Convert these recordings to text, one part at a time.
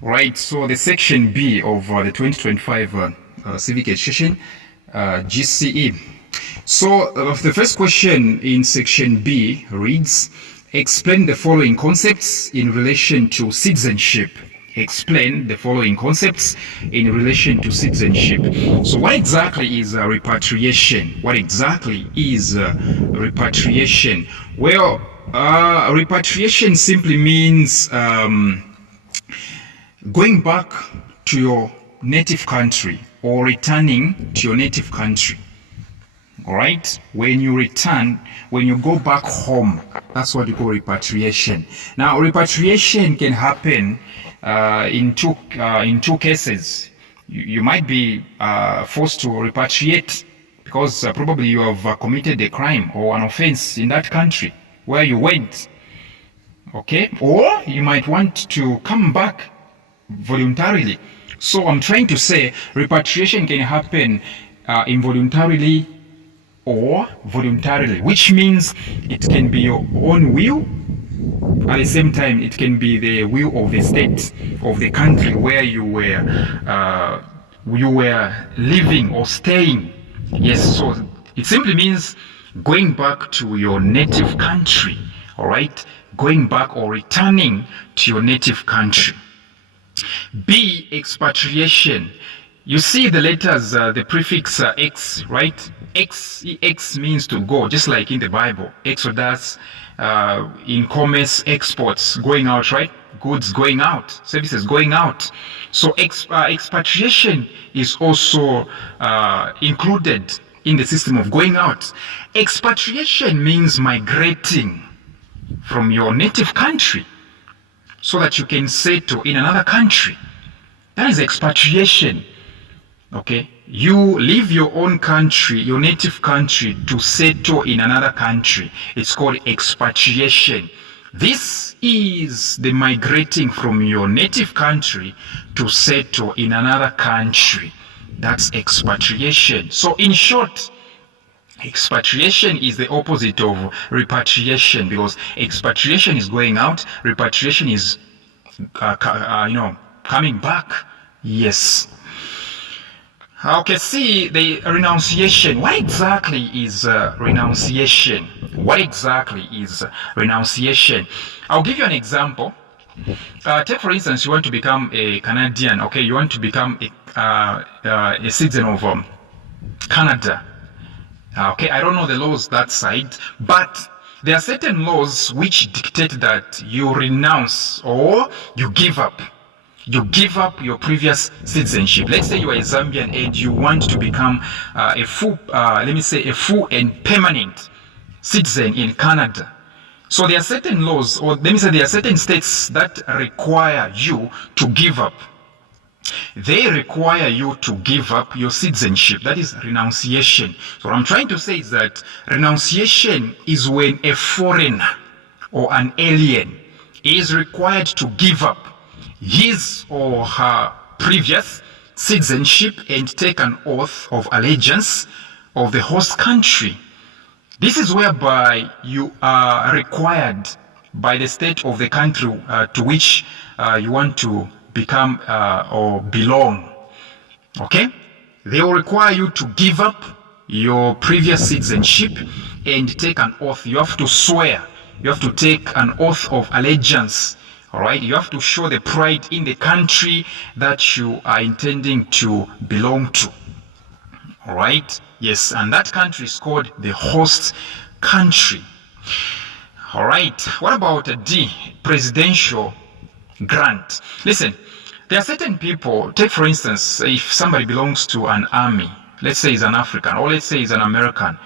Right, so the section B of the 2025 Civic Education, GCE. So the first question in section B reads, explain the following concepts in relation to citizenship. Explain the following concepts in relation to citizenship. So what exactly is repatriation? What exactly is repatriation? Well, repatriation simply means going back to your native country or returning to your native country. All right? When you return, when you go back home, that's what you call repatriation. Now, repatriation can happen in two cases. You might be forced to repatriate because probably you have committed a crime or an offense in that country where you went. Okay? Or you might want to come back voluntarily. So I'm trying to say repatriation can happen involuntarily or voluntarily, which means it can be your own will. At the same time, it can be the will of the state, of the country where you were living or staying. Yes, so it simply means going back to your native country, all right? Going back or returning to your native country. B, expatriation. You see the letters, the prefix X, right? X means to go, just like in the Bible. Exodus, in commerce, exports, going out, right? Goods going out, services going out. So expatriation is also included in the system of going out. Expatriation means migrating from your native country so that you can settle in another country. That is expatriation. Okay? You leave your own country, your native country, to settle in another country. It's called expatriation. This is the migrating from your native country to settle in another country. That's expatriation. So in short, expatriation is the opposite of repatriation, because expatriation is going out, repatriation is coming back. Yes. Okay, see the renunciation. What exactly is renunciation? What exactly is renunciation? I'll give you an example. Take for instance, you want to become a Canadian. Okay, you want to become a citizen of Canada. Okay, I don't know the laws that side, but there are certain laws which dictate that you renounce or you give up. You give up your previous citizenship. Let's say you are a Zambian and you want to become a full and permanent citizen in Canada. So there are certain laws, or let me say there are certain states that require you to give up. They require you to give up your citizenship. That is renunciation. So what I'm trying to say is that renunciation is when a foreigner or an alien is required to give up his or her previous citizenship and take an oath of allegiance of the host country. This is whereby you are required by the state of the country to which you want to become or belong. Okay? They will require you to give up your previous citizenship and take an oath. You have to swear. You have to take an oath of allegiance. All right? You have to show the pride in the country that you are intending to belong to. All right? Yes, and that country is called the host country. All right. What about D, presidential grant? Listen, there are certain people, take for instance, if somebody belongs to an army, let's say he's an African, or let's say he's an American,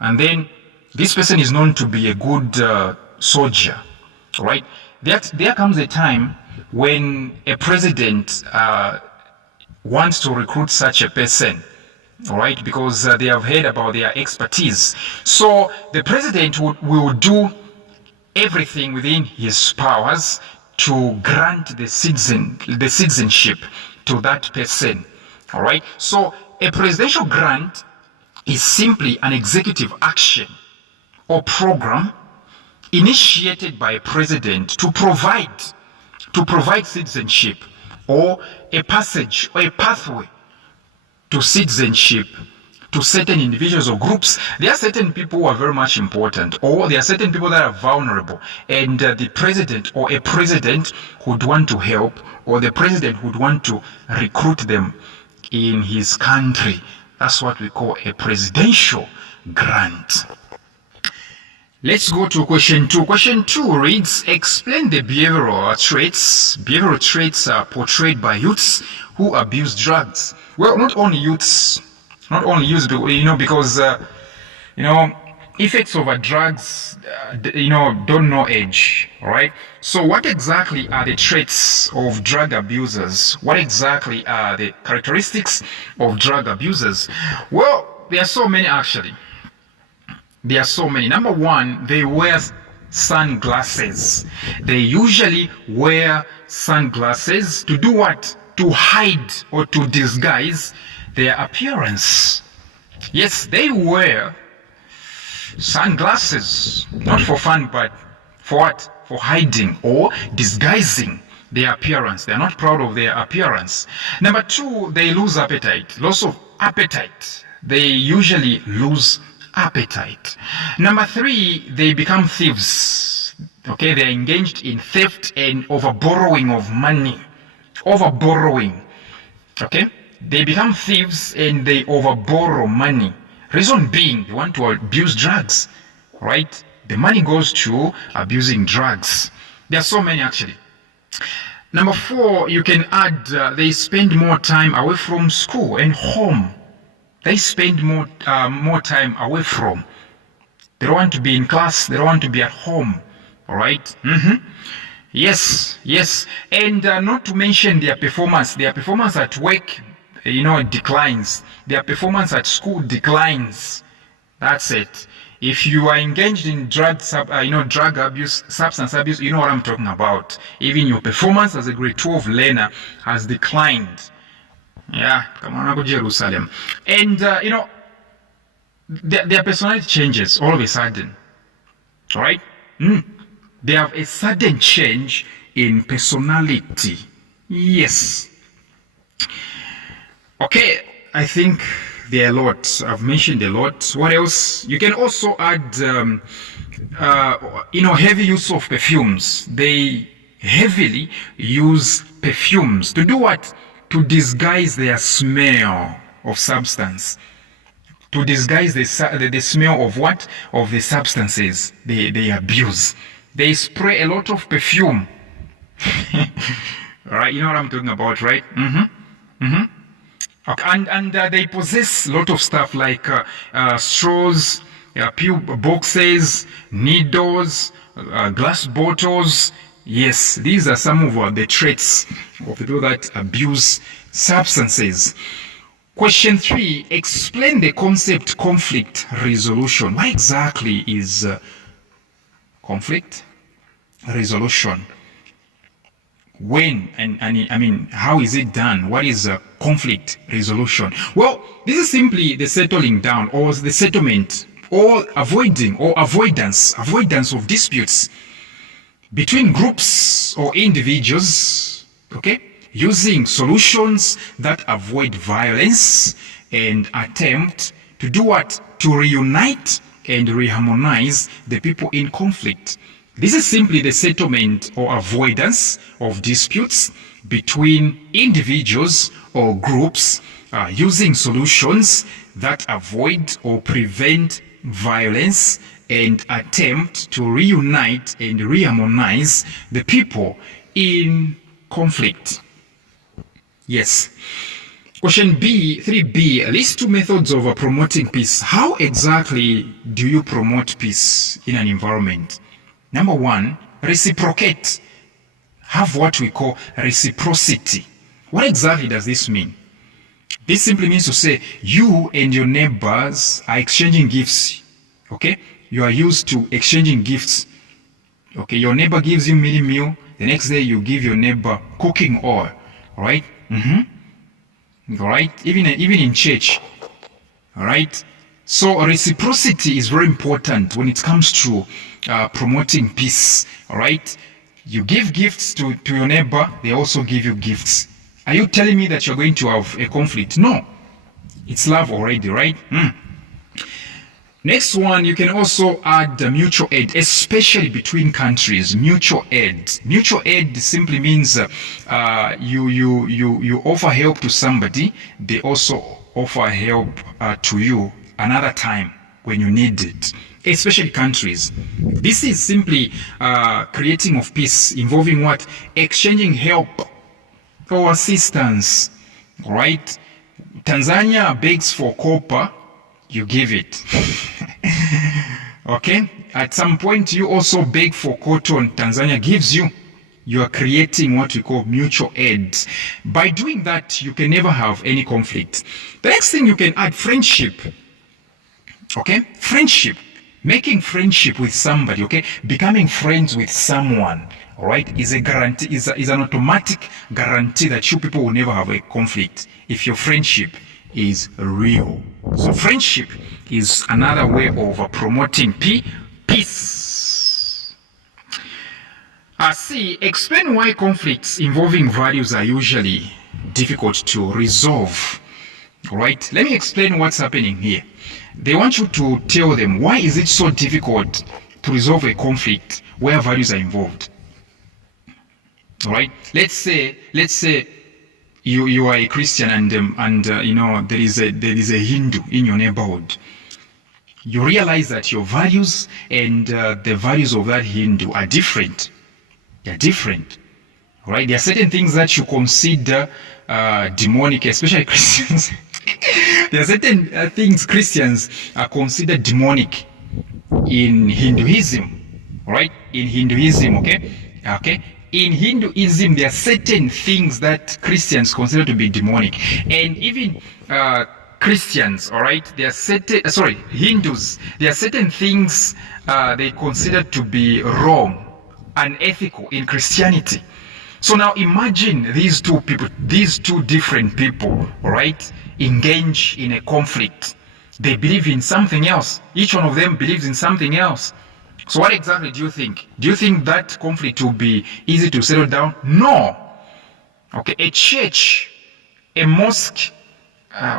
and then this person is known to be a good soldier, right? There comes a time when a president wants to recruit such a person, all right, because they have heard about their expertise. So the president will do everything within his powers to grant the citizenship to that person. All right. So a presidential grant is simply an executive action or program initiated by a president to provide citizenship or a passage or a pathway to citizenship to certain individuals or groups. There are certain people who are very much important, or there are certain people that are vulnerable, and the president or a president would want to help, or the president would want to recruit them in his country. That's what we call a presidential grant. Let's go to question 2. Question 2 reads, explain the behavioral traits. Behavioral traits are portrayed by youths who abuse drugs. Well, not only youths, because, effects of drugs, don't know age, right? So what exactly are the traits of drug abusers? What exactly are the characteristics of drug abusers? Well, there are so many actually. There are so many. Number one, they wear sunglasses. They usually wear sunglasses to do what? To hide or to disguise their appearance. Yes, they wear sunglasses, not for fun, but for what? For hiding or disguising their appearance. They are not proud of their appearance. Number two, they lose appetite. Loss of appetite. They usually lose appetite. Number three, they become thieves. Okay, they are engaged in theft and overborrowing of money. Overborrowing. Okay, they become thieves and they overborrow money. Reason being, they want to abuse drugs, right? The money goes to abusing drugs. There are so many actually. Number four, you can add, they spend more time away from school and home. They spend more time away from. They don't want to be in class. They don't want to be at home. All right? Yes. And not to mention their performance. Their performance at work, declines. Their performance at school declines. That's it. If you are engaged in drug abuse, substance abuse, you know what I'm talking about. Even your performance as a grade 12 learner has declined. Yeah, come on, go to Jerusalem. And, their personality changes all of a sudden. All right? They have a sudden change in personality. Yes. Okay, I think there are a lot. I've mentioned a lot. What else? You can also add, heavy use of perfumes. They heavily use perfumes. To do what? To disguise their smell of substance. To disguise the smell of what? Of the substances they abuse. They spray a lot of perfume. Right? You know what I'm talking about, right? Okay. And they possess a lot of stuff like straws, pill boxes, needles, glass bottles. Yes, these are some of the traits of people that abuse substances. Question 3, explain the concept conflict resolution. What exactly is conflict resolution? When and how is it done? What is conflict resolution? Well, this is simply the settling down or the settlement or avoidance of disputes between groups or individuals, okay, using solutions that avoid violence and attempt to do what? To reunite and reharmonize the people in conflict. This is simply the settlement or avoidance of disputes between individuals or groups using solutions that avoid or prevent violence and attempt to reunite and reharmonize the people in conflict. Yes. Question B, 3B, list 2 methods of promoting peace. How exactly do you promote peace in an environment? Number 1, reciprocate. Have what we call reciprocity. What exactly does this mean? This simply means to say you and your neighbors are exchanging gifts. Okay? You are used to exchanging gifts. Okay, your neighbor gives you mini meal, the next day you give your neighbor cooking oil. Right? Alright? Even in church. Alright? So reciprocity is very important when it comes to promoting peace. Alright? You give gifts to your neighbor, they also give you gifts. Are you telling me that you're going to have a conflict? No. It's love already, right? Next one, you can also add mutual aid, especially between countries. Mutual aid. Mutual aid simply means you offer help to somebody. They also offer help to you another time when you need it. Especially countries. This is simply creating of peace, involving what? Exchanging help or assistance, right? Tanzania begs for copper, you give it. Okay? At some point, you also beg for cotton, Tanzania gives you. You are creating what we call mutual aid. By doing that, you can never have any conflict. The next thing you can add, friendship. Okay? Friendship. Making friendship with somebody, okay? Becoming friends with someone, all right, is a guarantee, is an automatic guarantee that you people will never have a conflict if your friendship is real. So friendship is another way of promoting peace. C, explain why conflicts involving values are usually difficult to resolve. All right, let me explain what's happening here. They want you to tell them why is it so difficult to resolve a conflict where values are involved. All right, let's say you are a Christian and you know there is a Hindu in your neighborhood. You realize that your values and the values of that Hindu are different. They're different. All right, there are certain things that you consider demonic, especially Christians. There are certain things Christians are considered demonic in Hinduism, right? In Hinduism, okay? Okay? In Hinduism, there are certain things that Christians consider to be demonic. And even Christians, all right? There are certain, Hindus, there are certain things they consider to be wrong, unethical in Christianity. So now imagine these two people, these two different people, all right, engage in a conflict. They believe in something else. Each one of them believes in something else. So what exactly do you think? Do you think that conflict will be easy to settle down? No. Okay, a church, a mosque,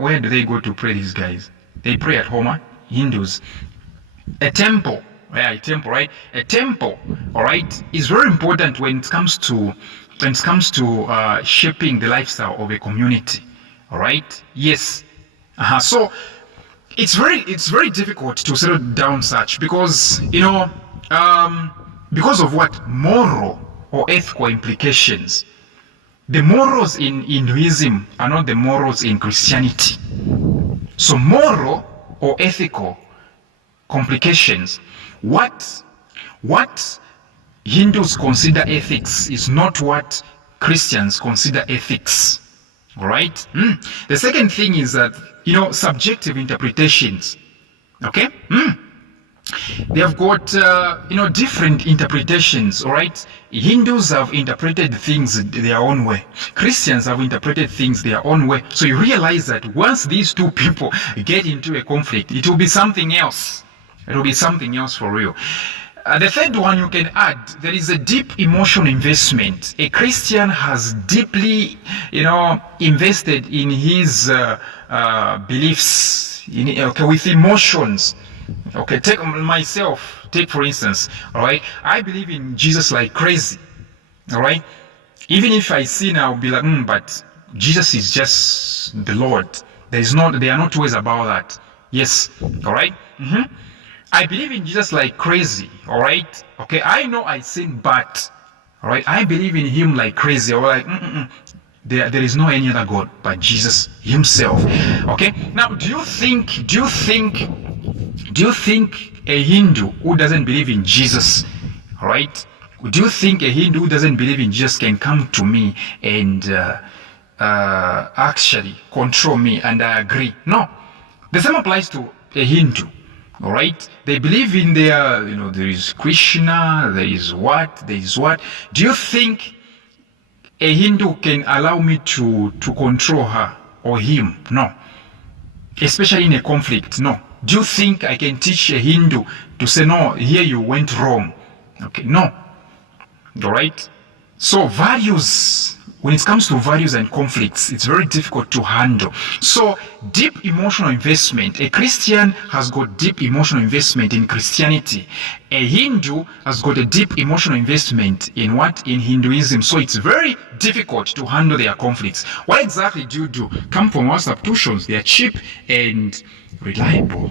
where do they go to pray, these guys? They pray at home, Hindus. A temple, yeah, a temple, right? A temple, all right, is very important when it comes to shaping the lifestyle of a community. All right. Yes. So it's very difficult to settle down such because because of what moral or ethical implications. The morals in Hinduism are not the morals in Christianity. So moral or ethical complications. What Hindus consider ethics is not what Christians consider ethics. All right. The second thing is that subjective interpretations. Okay. They have got different interpretations. All right. Hindus have interpreted things their own way. Christians have interpreted things their own way. So you realize that once these two people get into a conflict, it will be something else. It will be something else for real. The third one you can add, there is a deep emotional investment. A Christian has deeply, invested in his beliefs, with emotions. Okay, take for instance, all right? I believe in Jesus like crazy, all right? Even if I sin, I'll be like, but Jesus is just the Lord. There are no two ways about that. Yes, all right? I believe in Jesus like crazy, all right? Okay, I know I sin, but, all right, I believe in him like crazy, all right? There is no any other God but Jesus himself. Okay, now do you think a Hindu who doesn't believe in Jesus, all right? Do you think a Hindu who doesn't believe in Jesus can come to me and actually control me and I agree? No. The same applies to a Hindu. All right, they believe in their, there is Krishna, there is what. Do you think a Hindu can allow me to control her or him? No. Especially in a conflict, no. Do you think I can teach a Hindu to say, no, here you went wrong? Okay, no. All right. So values when it comes to values and conflicts, it's very difficult to handle. So deep emotional investment, a Christian has got deep emotional investment in Christianity. A Hindu has got a deep emotional investment in what? In Hinduism. So it's very difficult to handle their conflicts. What exactly do you do? Come from WhatsApp tuitions. They are cheap and reliable.